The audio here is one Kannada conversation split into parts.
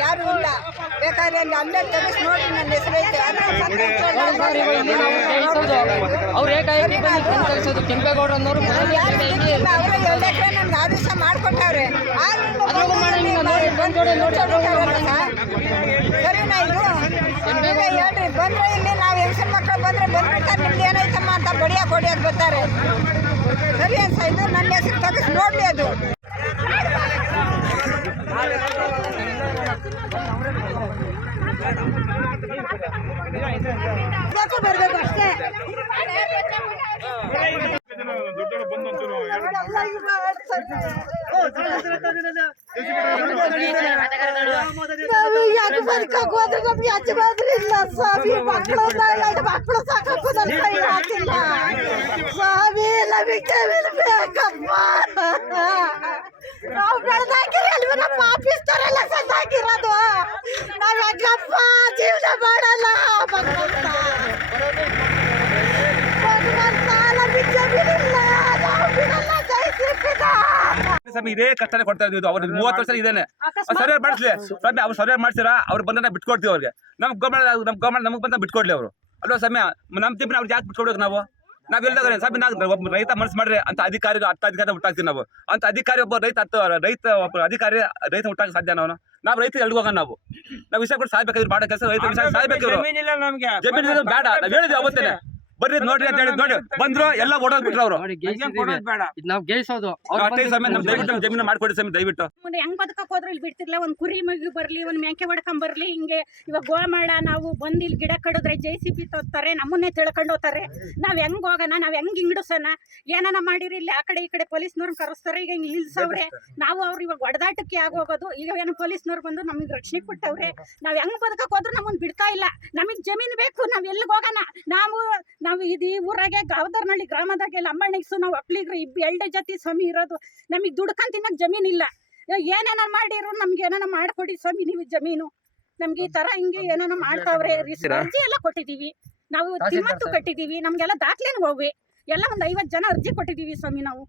ಯಾರು ಇಲ್ಲ. ಬೇಕಾದ್ರೆ ಅಲ್ಲಿ ಅಲ್ಲೇ ತೆಗೆಸ್ ನೋಡಿ ನನ್ನ ಅವ್ರು ಏಕಾಏಕಿ ಬಂದು ಬಂದು ಕಳಿಸೋದು. ಕೆಂಪೇಗೌಡ ಅನ್ನೋರು ಅವರೇ ಎರಡು ಎಕರೆ ನನ್ಗೆ ಆದೇಶ ಮಾಡಿಕೊಟ್ಟವ್ರೆ. ಸರಿನಾ ಇದು? ಹೇಳ್ರಿ ಬಂದ್ರೆ ಇಲ್ಲಿ ನಾವು ಹೆಂಗಸರ ಮಕ್ಕಳು ಬಂದ್ರೆ ಬಂದ್ಬಿಡ್ತಾರೆ. ನಿಮ್ದು ಏನೈತಮ್ಮ ಅಂತ ಬಡಿಯಕ್ಕೆ ಹೊಡಿಯಕ್ಕೆ ಬರ್ತಾರೆ. ಸರಿ ಅನ್ಸ ಇದು ನನ್ನ ಹೆಸರು ತೆಗೆಸ್ ನೋಡ್ಲಿ ಅದು. ಇದಕ್ಕೂ ಬರ್ಬೇಕು ಅಷ್ಟೇ ದೊಡ್ಡವರು ಬಂದು ಅಂತೀರು ನಾವು ಯಾಕೆ ಬದುಕಕ್ಕೆ ಹೋದ್ರೆ ನಮ್ಗೆ ಯಜಮಾನ್ರು ಇಲ್ಲ ಸ್ವಾಮಿ ಮಕ್ಕಳು ಎರಡು ಮಕ್ಕಳು ಸಾಕಕ್ಕೂ ನನ್ನ ಕೈ ಹಾಕಿಲ್ಲ ಸ್ವಾಮಿ ನಮಗೆ ಜಮೀನು ಸ್ವಾಮಿ ಇದೇ ಕಷ್ಟನೇ ಕೊಡ್ತಾ ಇದ್ದೀವಿ ಅವ್ರ ಮೂವತ್ತು ವರ್ಷ ಇದೇನೆ. ಸರ್ವೆ ಮಾಡಿಸ್ಲಿ ಸ್ವಾಮಿ ಅವ್ರು ಸರ್ವೇ ಮಾಡ್ಸಿರಾ? ಅವ್ರು ಬಂದ ಬಿಟ್ಕೊಡ್ತೀವಿ ಅವ್ರಿಗೆ. ನಮ್ ಗೌರ್ಮೆಂಟ್ ನಮ್ ಗೌರ್ಮೆಂಟ್ ನಮಗೆ ಬಂದ ಬಿಟ್ಕೊಡ್ಲಿ ಅವರು. ಅಲ್ವಾ ಸ್ವಾಮಿ? ನಮ್ ತಿಪ್ಪಿನ ಅವ್ರಿಗೆ ಯಾಕೆ ಬಿಟ್ಕೊಡ್ಬೇಕು ನಾವು? ನಾವ್ ಎಲ್ಲ ಸ್ವಾಮಿ ನಾವು ಒಬ್ಬ ರೈತ ಮನಸ್ಸು ಮಾಡ್ರಿ ಅಂತ ಅಧಿಕಾರಿ ಹತ್ತು ಅಧಿಕಾರಿ ಹುಟ್ಟಾಕ್ತೀವಿ ನಾವು. ಅಂತ ಅಧಿಕಾರಿ ಒಬ್ಬ ರೈತ ಹತ್ತು ರೈತ ಒಬ್ಬ ಅಧಿಕಾರಿ ರೈತ ಹುಟ್ಟಾಕ ಸಾಧ್ಯ ನಾವು? ನಾವು ರೈತ ಎಲ್ಗೂ ಹೋಗೋಣ ನಾವು. ನಾವು ವಿಷಯ ಕೊಟ್ಟು ಸಾಯ್ಬೇಕಾದ್ರೆ ಮಾಡೋ ಕೆಲಸ ರೈತ ಸಾಯ್ಬೇಕು. ಜಮೀನಿಲ್ಲ ಬೇಡ. ನಾವ್ ಹೇಳಿದ್ವಿ ಅವತ್ತೇನೆ. ಬರ್ರಿ ನೋಡ್ರಿ ಅಂತ ಹೇಳಿ ನೋಡಿ ಬಂದ್ರು ಎಲ್ಲ ಅವರು. ನಾವು ಗೇಯ್ಸೋದು ಅವ್ರು ದಯವಿಟ್ಟು ಜಮೀನು ಮಾಡ್ಕೊಡಿ ಸ್ವಾಮಿ ದಯವಿಟ್ಟು. ಮುಂದೆ ಹೆಂಗ್ ಬದುಕಕ್ ಹೋದ್ರೆ ಇಲ್ಲಿ ಬಿಡ್ತಿರ್ಲ ಒಂದ್ ಕುರಿ ಮಗಿ ಬರ್ಲಿ ಒಂದ್ ಮೇಕೆ ಹೊಡ್ಕೊಂಡ್ ಬರ್ಲಿ. ಹಿಂಗೆ ಇವಾಗ ಗೋಮಾಳ ನಾವು ಬಂದ್ ಇಲ್ಲಿ ಗಿಡ ಕಡಿದ್ರೆ ಜೈ ಸಿ ಪಿ ತೋತಾರೆ ನಮ್ಮನ್ನೇ ತಿಳ್ಕೊಂಡು ಹೋಗ್ತಾರೆ ನಾವ್ ಹೆಂಗ್ ಹೋಗೋಣ ನಾವ್ ಹೆಂಗ್ ಹಿಂಗಡಿಸೋಣ ಏನಾನ ಮಾಡಿರಿ ಇಲ್ಲಿ ಆ ಕಡೆ ಈ ಕಡೆ ಪೊಲೀಸ್ನವ್ರನ್ನ ಕರೆಸ್ತಾರೆ ಈಗ ಹಿಂಗ್ ನಿಲ್ಸವ್ರೆ ನಾವು ಅವ್ರು ಇವಾಗ ಹೊಡೆದಾಟಕ್ಕೆ ಆಗೋಗೋದು. ಈಗ ಏನು ಪೊಲೀಸ್ನವ್ರು ಬಂದು ನಮಗೆ ರಕ್ಷಣೆ ಕೊಟ್ಟವ್ರೆ. ನಾವ್ ಹೆಂಗ್ ಬದುಕಕ್ ಹೋದ್ರು ನಮ್ಮನ್ ಬಿಡ್ತಾ ಇಲ್ಲ. ನಮಗ್ ಜಮೀನ್ ಬೇಕು ನಾವ್ ಎಲ್ಲಿಗೆ ಹೋಗೋಣ? ನಾವು ನಾವು ಇದು ಈ ಊರಾಗೆ ಗಾವದರ್ನಳ್ಳಿ ಗ್ರಾಮದಾಗೆ ಲಂಬಾಣಿಗ್ಸು ನಾವು ಅಪ್ಲಿಗ್ರಿ ಇಬ್ಬ ಎಲ್ಡೆ ಜೊತೆ ಸ್ವಾಮಿ ಇರೋದು ನಮಗೆ ದುಡ್ಕೊಂಡು ತಿನ್ನಕ್ ಜಮೀನ್ ಇಲ್ಲ ಏನೇನ ಮಾಡಿರೋ ನಮ್ಗೆ ಏನಾನ ಮಾಡ್ಕೊಡಿ ಸ್ವಾಮಿ ನೀವು ಜಮೀನು ನಮ್ಗೆ ಈ ತರ ಹಿಂಗೆ ಏನಾನ ಮಾಡ್ತಾವ್ರೆ ಅರ್ಜಿ ಎಲ್ಲ ಕೊಟ್ಟಿದೀವಿ ನಾವು ತಿಮ್ಮತ್ತು. ಕಟ್ಟಿದೀವಿ ನಮ್ಗೆಲ್ಲ ದಾಖಲೆನು ಹೋಗಿ ಎಲ್ಲ ಒಂದ್ ಐವತ್ ಜನ ಅರ್ಜಿ ಕೊಟ್ಟಿದೀವಿ ಸ್ವಾಮಿ ನಾವು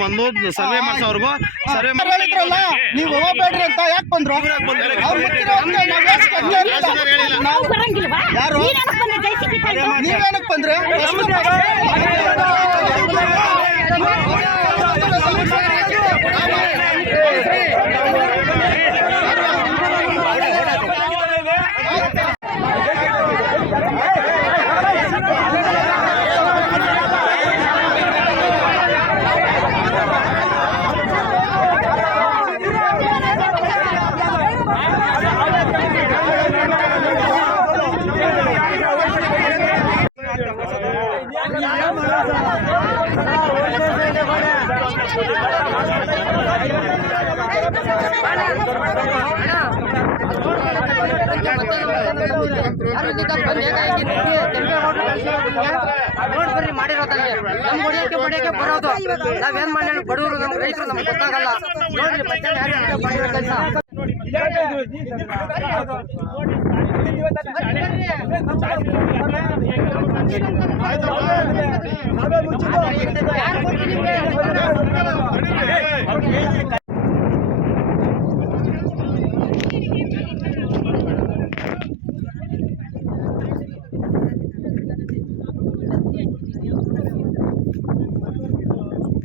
ಬಂದು ಸರ್ವೆ ಮಾಡಿಸೋರ್ಗು ಸರ್ವೆ ಹೇಳಿದ್ರಲ್ಲ ನೀವು ಹೋಗ್ಬೇಡ್ರಿ ಅಂತ ಯಾಕೆ ಬಂದ್ರು? ಯಾರು ನೀವೇನಕ್ಕೆ ಬಂದ್ರಿ? ನೋಡ್ ಬರ್ರಿ ಮಾಡಿರೋ ನಮ್ ಹೊಡಿಯಕ್ಕೆ ಬಡಿಯಕ್ಕೆ ಬರೋದು ನಾವೇನ್ ಮಾಡಿ ಬಡವರು ನಮ್ ರೈತರು ನಮ್ಗೆ ಗೊತ್ತಾಗಲ್ಲ ನೋಡ್ರಿ ಕೆಲಸ